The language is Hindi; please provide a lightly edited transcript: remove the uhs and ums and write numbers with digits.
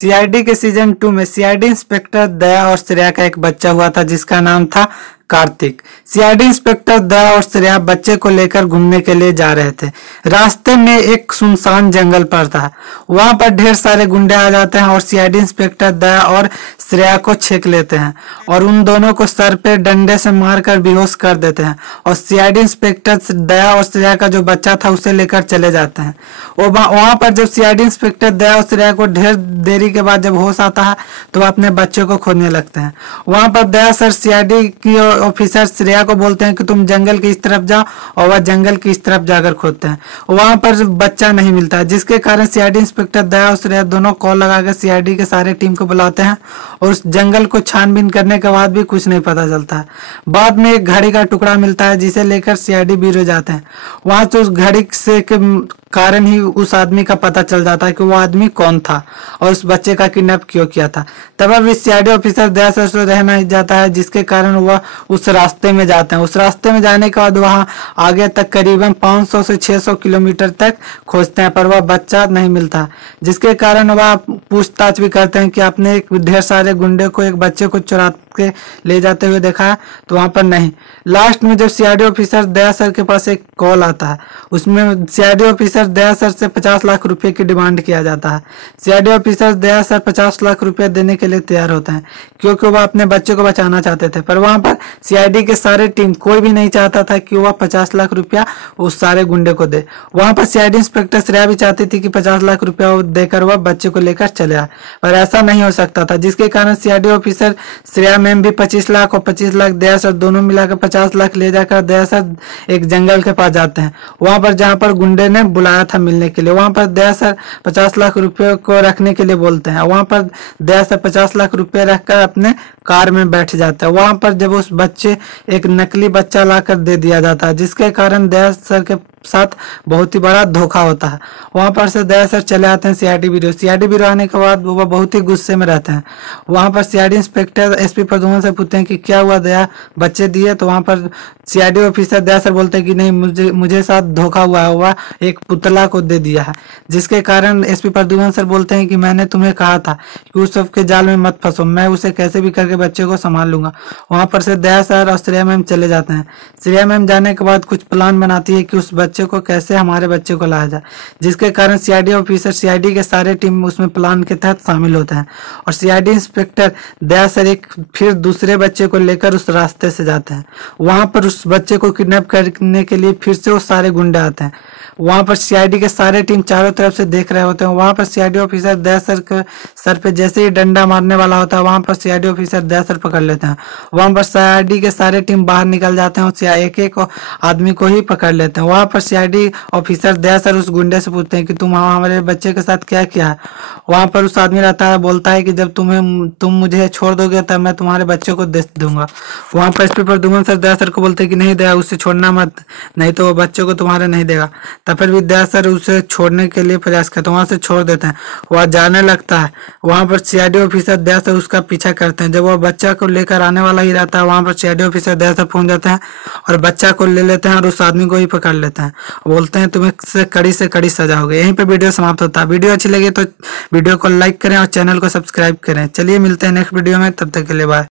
सीआईडी के सीजन 2 में सीआईडी इंस्पेक्टर दया और श्रेया का एक बच्चा हुआ था जिसका नाम था कार्तिक। सीआईडी इंस्पेक्टर दया और श्रेया बच्चे को लेकर घूमने के लिए जा रहे थे। रास्ते में एक सुनसान जंगल पड़ता है। वहां पर ढेर सारे गुंडे आ जाते हैं और सीआईडी इंस्पेक्टर दया और श्रेया को छेक लेते हैं और उन दोनों को सर पे डंडे से मारकर बेहोश कर देते हैं और सीआईडी इंस्पेक्टर दया और श्रेया का जो बच्चा था उसे लेकर चले जाते हैं। वहां पर जब सीआईडी इंस्पेक्टर दया और श्रेया को ढेर देरी के बाद जब होश आता है तो वह अपने बच्चे को खोजने लगते हैं। वहां पर दया सर सीआईडी की ऑफिसर श्रेया को बोलते हैं कि तुम जंगल की इस तरफ जाओ और वह जंगल की इस तरफ जाकर खोदते हैं। वहां पर बच्चा नहीं मिलता, जिसके कारण सीआईडी इंस्पेक्टर दया और श्रेया दोनों कॉल लगाकर सीआईडी के सारे टीम को बुलाते हैं और उस जंगल को छानबीन करने के बाद भी कुछ नहीं पता चलता है। बाद में एक घड़ी का टुकड़ा मिलता है जिसे लेकर सीआईडी ब्यूरो जाते हैं। वहां से उस घड़ी से कारण ही उस आदमी का पता चल जाता है कि वो आदमी कौन था और उस बच्चे का किडनैप क्यों किया था। तब अब सीआईडी ऑफिसर दया सर से रह नहीं जाता है, जिसके कारण वह उस रास्ते में जाते हैं। उस रास्ते में जाने के बाद वहां आगे तक करीबन 500 से 600 किलोमीटर तक खोजते हैं पर वह बच्चा नहीं मिलता, जिसके कारण वह पूछताछ भी करते हैं कि आपने एक ढेर सारे गुंडे को एक बच्चे को चुरा के ले जाते हुए देखा, तो वहां पर नहीं। लास्ट में जब सीआईडी ऑफिसर दया सर के पास एक कॉल आता है, उसमें सीआईडी ऑफिसर दया सर से 50 लाख रुपए की डिमांड किया जाता है। सीआईडी ऑफिसर दया सर 50 लाख रुपए देने के लिए तैयार होते हैं क्योंकि वह अपने बच्चे को बचाना चाहते थे, पर वहां पर सीआईडी के सारे टीम कोई भी नहीं चाहता था कि वह 50 लाख रुपया उस सारे गुंडे को दे। वहां पर सीआईडी इंस्पेक्टर श्रेया भी चाहती थी कि 50 लाख रुपया देकर वह बच्चे को लेकर चले आए, पर ऐसा नहीं हो सकता था, जिसके कारण सीआईडी ऑफिसर श्रेया मैम भी 25 लाख और 25 लाख दया सर दोनों मिलाकर 50 लाख ले जाकर दया सर एक जंगल के पास जाते हैं। वहां पर जहां पर गुंडे ने बुलाया था मिलने के लिए, वहां पर दया सर 50 लाख रुपए को रखने के लिए बोलते हैं। वहां पर दया सर 50 लाख रुपए रखकर अपने कार में बैठ जाता है। वहां पर जब उस बच्चे एक नकली बच्चा लाकर दे दिया जाता है, जिसके कारण दया सर के साथ बहुत ही बड़ा धोखा होता है। वहां पर से दया सर चले आते हैं सीआईडी ब्यूरो। सीआईडी ब्यूरो आने के बाद वो बहुत ही गुस्से में रहते हैं। वहां पर सीआईडी इंस्पेक्टर एसपी प्रद्युम्न से पूछते हैं कि क्या हुआ दया, बच्चे दिए? तो वहां पर सीआईडी ऑफिसर दया सर बोलते हैं कि नहीं, मुझे साथ धोखा हुआ एक पुतला को दे दिया है, जिसके कारण एसपी प्रद्युम्न सर बोलते हैं कि मैंने तुम्हें कहा था कि उस सबके जाल में मत फंसो, मैं उसे कैसे भी करके बच्चे को संभाल लूंगा। वहां पर से दया सर और श्रेया मैम चले जाते हैं। श्रेया मैम जाने के बाद कुछ प्लान बनाती है कि उस बच्चे को कैसे हमारे बच्चे को लाया जाए, जिसके कारण सीआईडी ऑफिसर सीआईडी के सारे टीम उसमें प्लान के तहत शामिल होते हैं और सीआईडी इंस्पेक्टर दया सर एक फिर दूसरे बच्चे को लेकर उस रास्ते से जाते हैं। वहां पर उस बच्चे को किडनैप करने के लिए फिर से वो सारे गुंडे आते हैं। वहां पर सीआईडी के सारे टीम चारों तरफ से देख रहे होते हैं। वहां पर सीआईडी ऑफिसर दया सर के सर पे जैसे ही डंडा मारने वाला होता है, वहां पर सीआईडी ऑफिसर दया सर पकड़ लेते हैं। वहां पर सीआईडी के सारे टीम बाहर निकल जाते हैं और एक एक आदमी को ही पकड़ लेते हैं। वहां पर सीआईडी ऑफिसर दया सर उस गुंडे से पूछते हैं कि तुम हमारे बच्चे के साथ क्या किया है। वहां पर उस आदमी रहता है, बोलता है कि जब तुम मुझे छोड़ दोगे तब मैं तुम्हारे बच्चे को दे दूंगा। वहां पर एसपी प्रद्युम्न सर दया सर को बोलते हैं कि नहीं दया, उससे छोड़ना मत, नहीं तो वो बच्चे को तुम्हारे नहीं देगा। तब फिर भी दया सर उसे छोड़ने के लिए प्रयास करते हैं, वहां से छोड़ देते हैं। वह जाने लगता है। वहां पर सीआईडी ऑफिसर दया सर उसका पीछा करते हैं। जब वह बच्चा को लेकर आने वाला ही रहता है, वहां पर सीआईडी ऑफिसर दया सर पहुंच जाते हैं और बच्चा को ले लेते हैं और उस आदमी को ही पकड़ लेते हैं। बोलते हैं तुम्हें से कड़ी सजा होगी। यहीं पे वीडियो समाप्त होता है। वीडियो अच्छी लगी तो वीडियो को लाइक करें और चैनल को सब्सक्राइब करें। चलिए मिलते हैं नेक्स्ट वीडियो में, तब तक के लिए बाय।